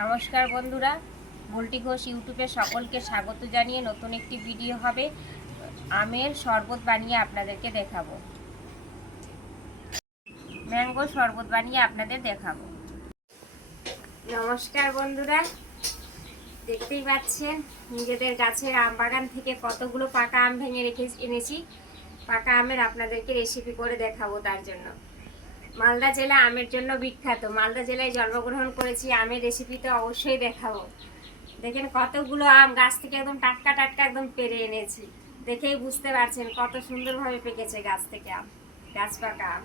নমস্কার বন্ধুরা, বুলটি ঘোষ ইউটিউবে সকলকে স্বাগত জানিয়ে নতুন একটি ভিডিও হবে। আমের শরবত বানিয়ে আপনাদেরকে দেখাবো। ম্যাঙ্গো শরবত বানিয়ে আপনাদের দেখাবো। নমস্কার বন্ধুরা, দেখতেই পাচ্ছেন নিজেদের গাছের আম বাগান থেকে কতগুলো পাকা আম ভেঙে এনেছি। পাকা আমের আপনাদেরকে রেসিপি করে দেখাবো। তার জন্য মালদা জেলা আমের জন্য বিখ্যাত। মালদা জেলায় জন্মগ্রহণ করেছি, আমের রেসিপি তো অবশ্যই দেখাবো। দেখেন কতগুলো আম গাছ থেকে একদম টাটকা টাটকা একদম পেরে এনেছি। দেখেই বুঝতে পারছেন কত সুন্দরভাবে পেকেছে গাছ থেকে আম, গাছ পাকা আম।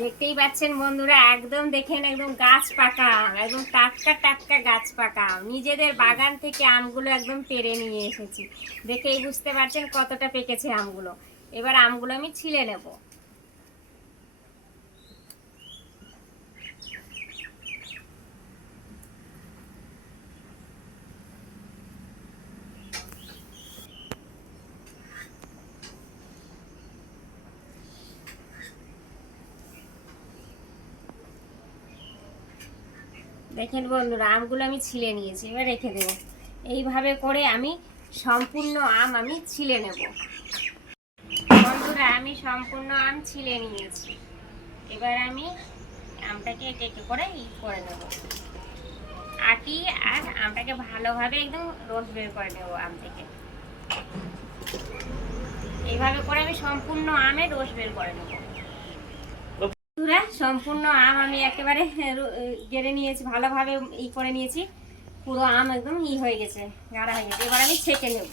দেখতেই পাচ্ছেন বন্ধুরা, একদম দেখেন একদম গাছ পাকা আম, একদম টাটকা টাটকা গাছ পাকা আম। নিজেদের বাগান থেকে আমগুলো একদম পেরে নিয়ে এসেছি। দেখেই বুঝতে পারছেন কতটা পেকেছে আমগুলো। এবার আমগুলো আমি ছিলে নেব। দেখেন বন্ধুরা, আমগুলো আমি ছিলে নিয়েছি, এবার রেখে দেবো। এইভাবে করে আমি সম্পূর্ণ আম আমি ছিলে নেব। বন্ধুরা, আমি সম্পূর্ণ আম ছিলে নিয়েছি। এবার আমি আমটাকে একে একে করে করে নেব, আটি আর আমটাকে ভালোভাবে একদম রস বের করে নেব আম থেকে। এইভাবে করে আমি সম্পূর্ণ আমের রস বের করে নেব। বন্ধুরা, সম্পূর্ণ আম আমি একেবারে গেড়ে নিয়েছি, ভালোভাবে করে নিয়েছি। পুরো আম একদম হয়ে গেছে, গাঢ়া হয়ে গেছে। এবার আমি ছেঁকে নেব,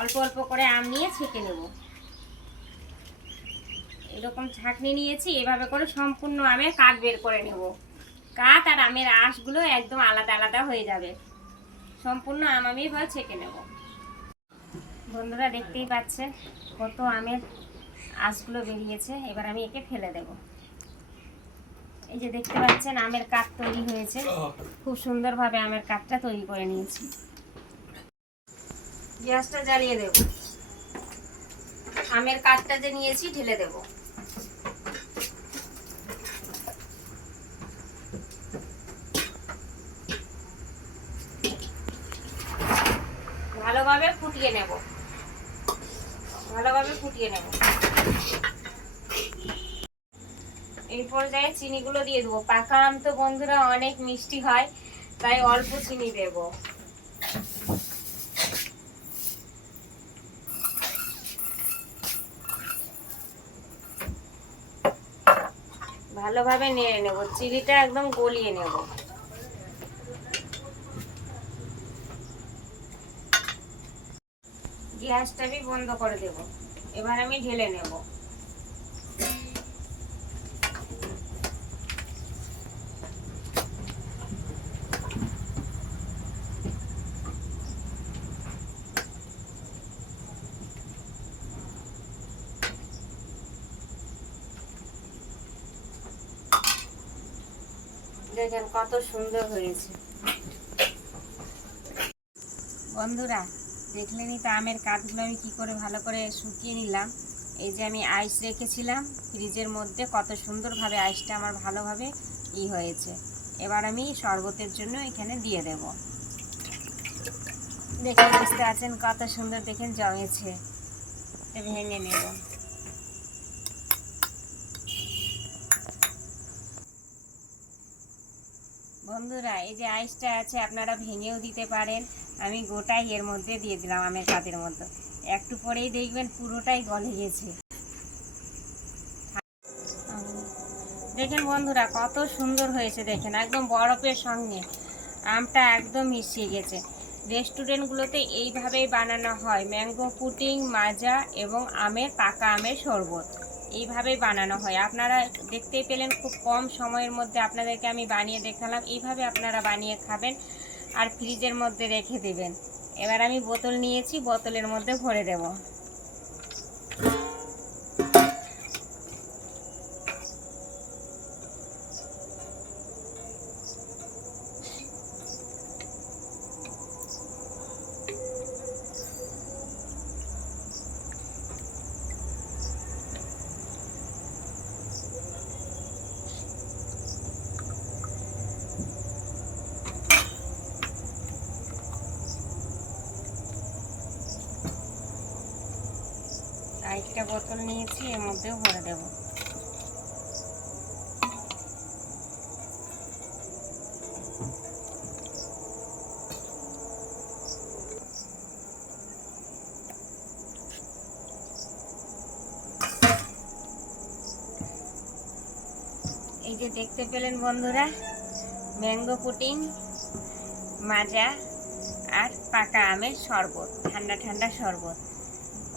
অল্প অল্প করে আম নিয়ে ছেঁকে নেব। এরকম ছাঁকনি নিয়েছি, এভাবে করে সম্পূর্ণ আমের কাঠ বের করে নেব। কাঠ আর আমের আঁশগুলো একদম আলাদা আলাদা হয়ে যাবে। সম্পূর্ণ আম আমি এবার ছেঁকে নেব। বন্ধুরা, দেখতেই পাচ্ছেন কত আমের আঁশগুলো বেরিয়েছে। এবার আমি একে ফেলে দেব। এই যে দেখতে পাচ্ছেন আমের কাঠ তৈরি হয়েছে, খুব সুন্দরভাবে আমের কাঠটা তৈরি করে নিয়েছি। গ্যাসটা জ্বালিয়ে দেব, আমের কাঠটা যে নিয়েছি ঢেলে দেব। ভালোভাবে ফুটিয়ে নেব, ভালোভাবে ফুটিয়ে নেব। এই পর্যায়ে চিনিগুলো দিয়ে দেবো। পাকা আম তো বন্ধুরা অনেক মিষ্টি হয়, তাই অল্প চিনি দেব। ভালোভাবে নেড়ে নেব, চিনিটা একদম গলিয়ে নেব। গ্যাসটা আমি বন্ধ করে দেব। এবার আমি ঢেলে নেব। দেখেন কত সুন্দর হয়েছে। বন্ধুরা, দেখলেনই তো আমের কাঠগুলো আমি কি করে ভালো করে শুকিয়ে নিলাম। এই যে আমি আইস রেখেছিলাম ফ্রিজের মধ্যে, কত সুন্দরভাবে আইসটা আমার ভালোভাবে হয়েছে। এবার আমি শরবতের জন্য এখানে দিয়ে দেব। দেখে বুঝতে পারছেন কত সুন্দর দেখেন জমেছে। ভেঙে নেব। বন্ধুরা, এই যে আইসটা আছে আপনারা ভেঙেও দিতে পারেন। আমি গোটাই এর মধ্যে দিয়ে দিলাম আমের কাঠের মধ্যে। একটু পরেই দেখবেন পুরোটাই গলে গেছে। দেখেন বন্ধুরা কত সুন্দর হয়েছে, দেখেন একদম বরফের সঙ্গে আমটা একদম মিশিয়ে গেছে। রেস্টুরেন্টগুলোতে এইভাবেই বানানো হয় ম্যাঙ্গো পুডিং, মাজা এবং পাকা আমের শরবত। এইভাবেই বানানো হয়। আপনারা দেখতেই পেলেন খুব কম সময়ের মধ্যে আপনাদেরকে আমি বানিয়ে দেখালাম। এইভাবে আপনারা বানিয়ে খাবেন আর ফ্রিজের মধ্যে রেখে দেবেন। এবার আমি বোতল নিয়েছি, বোতলের মধ্যে ভরে দেব। একটা বোতল নিয়েছি, এর মধ্যেও ভরে দেব। এই যে দেখতে পেলেন বন্ধুরা, ম্যাঙ্গো পুডিং, মাজা আর পাকা আমের শরবত, ঠান্ডা ঠান্ডা শরবত।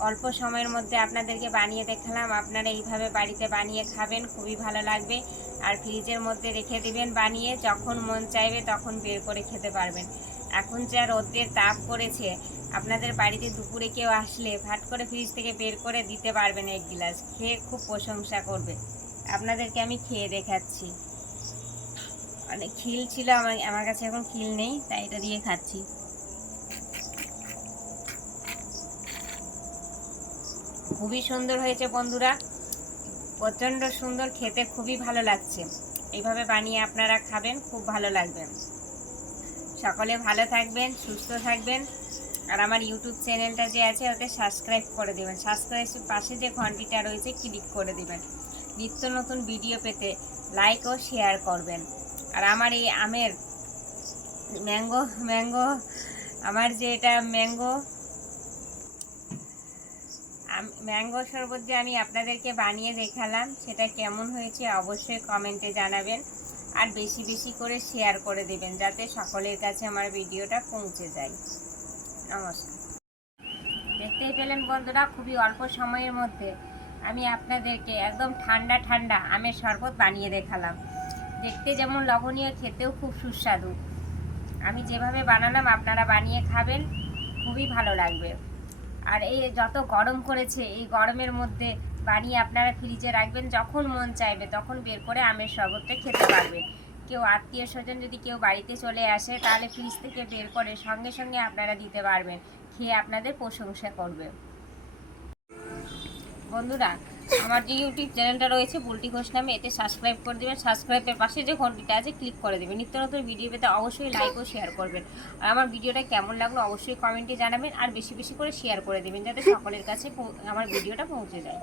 অল্প সময়ের মধ্যে আপনাদেরকে বানিয়ে দেখালাম। আপনারা এইভাবে বাড়িতে বানিয়ে খাবেন, খুবই ভালো লাগবে। আর ফ্রিজের মধ্যে রেখে দিবেন বানিয়ে, যখন মন চাইবে তখন বের করে খেতে পারবেন। এখন যা রোদের তাপ করেছে, আপনাদের বাড়িতে দুপুরে কেউ আসলে ভাট করে ফ্রিজ থেকে বের করে দিতে পারবেন এক গ্লাস, খেয়ে খুব প্রশংসা করবে। আপনাদেরকে আমি খেয়ে দেখাচ্ছি। অনেক খিল ছিল আমার কাছে, এখন খিল নেই, তাই এটা দিয়ে খাচ্ছি। খুবই সুন্দর হয়েছে বন্ধুরা, প্রচণ্ড সুন্দর, খেতে খুবই ভালো লাগছে। এইভাবে বানিয়ে আপনারা খাবেন, খুব ভালো লাগবে। সকলে ভালো থাকবেন, সুস্থ থাকবেন। আর আমার ইউটিউব চ্যানেলটা যে আছে ওতে সাবস্ক্রাইব করে দেবেন। সাবস্ক্রাইবের পাশে যে ঘন্টিটা রয়েছে ক্লিক করে দেবেন। নিত্য নতুন ভিডিও পেতে লাইক ও শেয়ার করবেন। আর আমার এই আমের ম্যাঙ্গো আমার যে এটা ম্যাঙ্গো শরবত যে আমি আপনাদেরকে বানিয়ে দেখালাম, সেটা কেমন হয়েছে অবশ্যই কমেন্টে জানাবেন। আর বেশি বেশি করে শেয়ার করে দেবেন, যাতে সকলের কাছে আমার ভিডিওটা পৌঁছে যায়। নমস্কার। দেখতেই পেলেন বন্ধুরা, খুবই অল্প সময়ের মধ্যে আমি আপনাদেরকে একদম ঠান্ডা ঠান্ডা আমের শরবত বানিয়ে দেখালাম। দেখতে যেমন লবণীয়, খেতেও খুব সুস্বাদু। আমি যেভাবে বানালাম আপনারা বানিয়ে খাবেন, খুবই ভালো লাগবে। আর এই যত গরম করেছে, এই গরমের মধ্যে বানিয়ে আপনারা ফ্রিজে রাখবেন, যখন মন চাইবে তখন বের করে আমের শরবতটা খেতে পারবেন। কেউ আত্মীয় স্বজন যদি কেউ বাড়িতে চলে আসে, তাহলে ফ্রিজ থেকে বের করে সঙ্গে সঙ্গে আপনারা দিতে পারবেন, খেয়ে আপনাদের প্রশংসা করবে। বন্ধুরা, আমার যে ইউটিউব চ্যানেলটা রয়েছে বুলটি ঘোষ নামে, এতে সাবস্ক্রাইব করে দেবেন। সাবস্ক্রাইবের পাশে যে ঘন্টিটা আছে ক্লিক করে দেবেন। নিত্য নতুন ভিডিও পেতে অবশ্যই লাইক ও শেয়ার করবেন। আর আমার ভিডিওটা কেমন লাগলো অবশ্যই কমেন্টে জানাবেন। আর বেশি বেশি করে শেয়ার করে দেবেন, যাতে সকলের কাছে আমার ভিডিওটা পৌঁছে যায়।